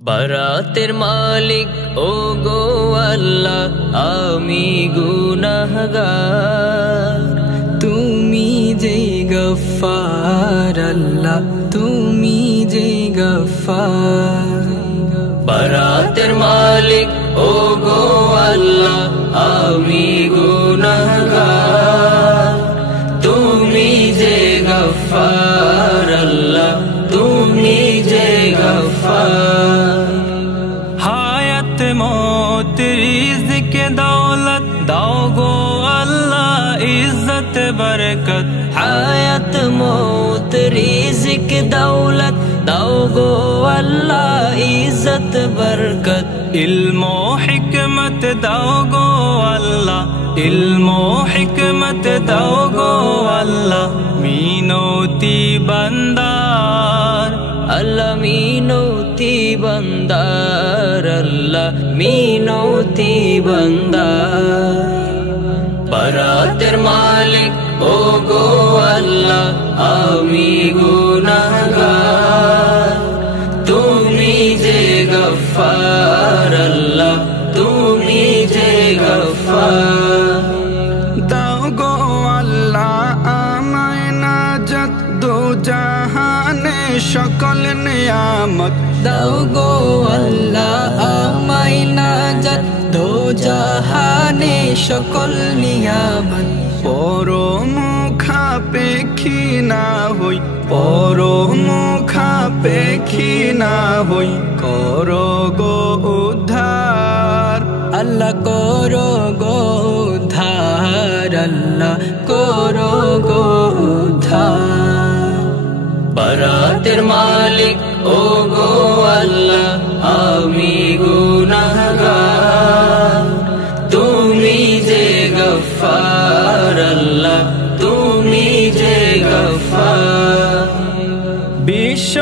বারাতের মালিক ও গো আল্লাহ, আমি গুনাহগার। তুমি যে গফফার আল্লাহ, তুমি যে গফফার। বারাতের মালিক ও গো আল্লাহ, আমি গুনাহগার। তুমি যে গফফার আল্লাহ, তুমি যে গফফার। হায়াত মৌত রিজক দৌলত দাও গো আল্লাহ, ইজ্জত বরকত। হায়াত মৌত রিজক দৌলত দাও গো আল্লাহ, ইজ্জত বরকত। ইলম ও হিকমত দাও গো আল্লাহ, ইলম ও হিকমত দাও গো আল্লাহ। মিনতি বান্দার আল্লাহ মিনতি বান্দার, আল্লাহ মিনতি বান্দার। বারাতের মালিক ও গো আল্লাহ, আমি গুনাহগার। তুমি যে গফফার আল্লাহ, তুমি যে গফফার। দাও গো আল্লাহ আমায় নাজাত দো জাহানে সকল নিয়ামত। দাও গো আল্লাহ আমায় নাজাত দো জাহানে সকল নিয়ামত। পরমুখাপেক্ষী না হই, পরমুখাপেক্ষী না হই, করো গো উদ্ধার। আল্লাহ করো গো উদ্ধার, আল্লাহ করো গো উদ্ধার। বারাতের মালিক ও গো আল্লাহ, আমি গুনাহগার। তুমি যে গফফার আল্লাহ, তুমি যে গফফার। বিশ্ব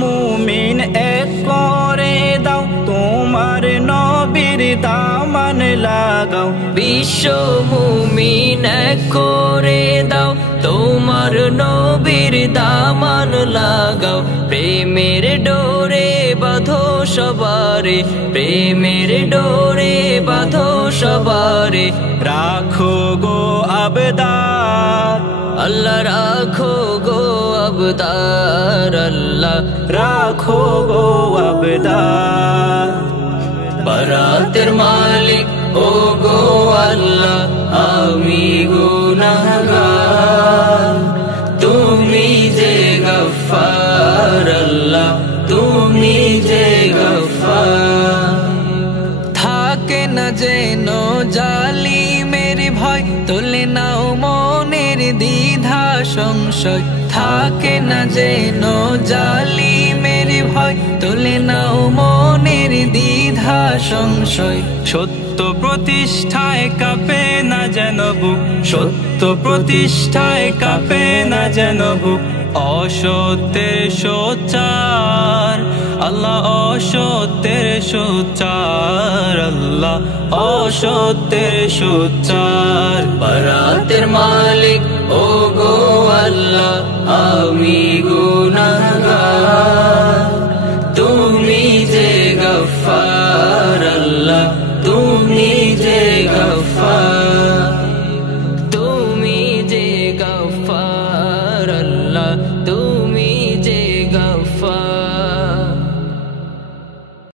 মুমিন এক করে দাও, তোমার নবীর দামান লাগাও। বিশ্ব মুমিন এক করে দাও, তোমার নবীর দামান লাগাও। প্রেমের ডোরে বাঁধো সবারে, প্রেমের ডোরে বাঁধো সবারে। রাখো গো আবদার আল্লাহ রাখো গো আবদার, আল্লাহ রাখো গো আবদার। বারাতের মালিক ও গো আল্লাহ, আমি গুনাহগার। তুমি যে গফফার আল্লাহ, তুমি যে গফফার। থাকে না যেন জালিমের ভয়, তোলে নাও মনের দ্বিধা সংশয়। থাকে না যেন জালিমের ভয়, তোলে নাও মনের দ্বিধা সংশয়। সত্য প্রতিষ্ঠায় কাঁপে না যেন বুক, সত্য প্রতিষ্ঠায় কাঁপে না যেন বুক। অসত্যের সোচ্চার আল্লাহ, অসত্যের সোচ্চার আল্লাহ, অসত্যের সোচ্চার। বারাতের মালিক ও গো আল্লাহ, আমি গুনাহগার। তুমি যে গফফার আল্লাহ, তুমি যে গফফার।